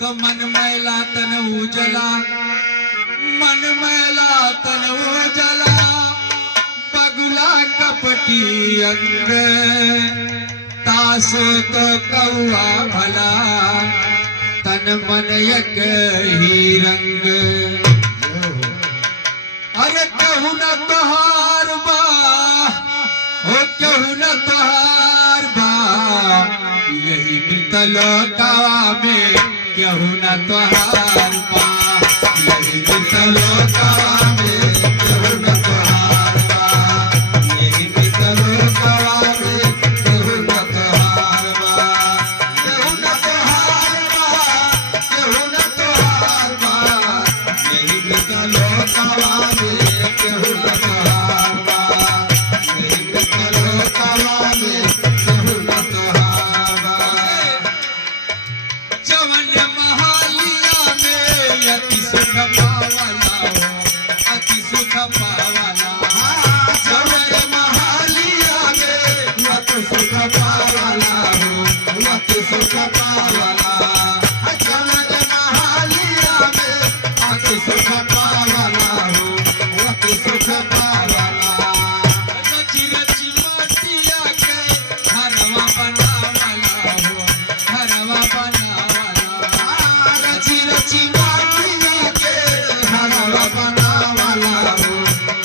तो मन मैला तन उजला, मन मैला तन उजला, बगुला कपटी अंग, तास तो कौआ भला, तन मन एक ही रंग। अरे कहू न तोहार बा, हो कहू न तोहार बा, यही मितलोकावा में कहू न तोहार बा, यही मितलोकावा में कहू न तोहार बा, यही मितलोकावा में कहू न तोहार बा, कहू न तोहार बा, कहू न तोहार बा, यही मितलोकावा में कहू न तोहार बा, यही मितलोकावा में कहू न तोहार बा। जवन महालिया में अति सुख पावला हो, अति सुख पावला, जवन महालिया में अति सुख पावला हो, अति सुख पावला, जवन महालिया में अति सुख पावला हो, अति सुख पावला। रची रची माटिया के घरवा बनावला हो, घरवा बनावला, रची रची माटिया के घरवा बनावला हो,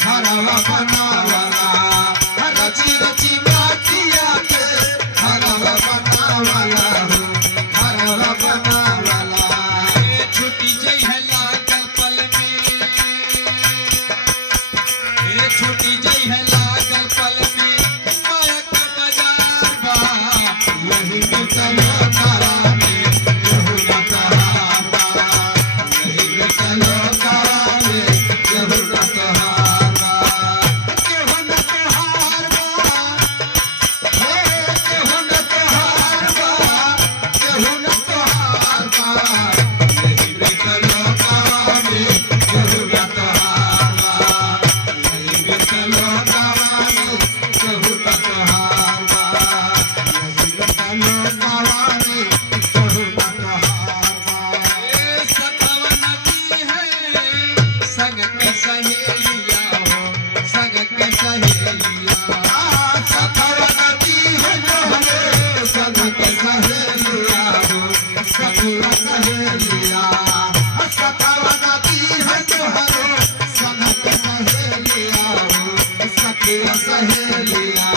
घरवा बनावला, रची रची माटिया के घरवा बनावला हो, घरवा बनावला। छुट्टी जई है लागल पल में, छुट्टी जई है लागल पल में, मायक बाजार बा, यही मितलोकावा में कहू न तोहार बा, यही मितलोकावा में कहू न तोहार बा, कहू न तोहार बा, हे कहू न तोहार बा, कहू न तोहार बा, यही मितलोकावा में कहू न तोहार बा, यही मितलोकावा में कहू न तोहार बा, यही मितलोकावा में कहू न तोहार बा। सतवा नदी है संग के सहेलिया हो, संग के सहेलिया, सतवा नदी है जो संग के सहेलिया हो, संग के सहेलिया, सतवा नदी है जो संग के सहेलिया हो, संग के सहेलिया।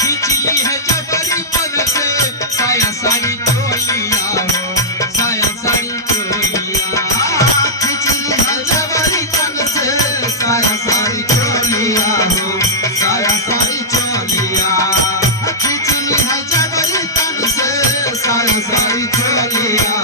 खिचली है जबरी पन से साया साड़ी चोलिया हो, साया साड़ी चोलिया, खिचली है जबरी पन से साया साड़ी चोलिया हो, साया साड़ी चोलिया, खिचली है जबरी पन से साया साड़ी चोलिया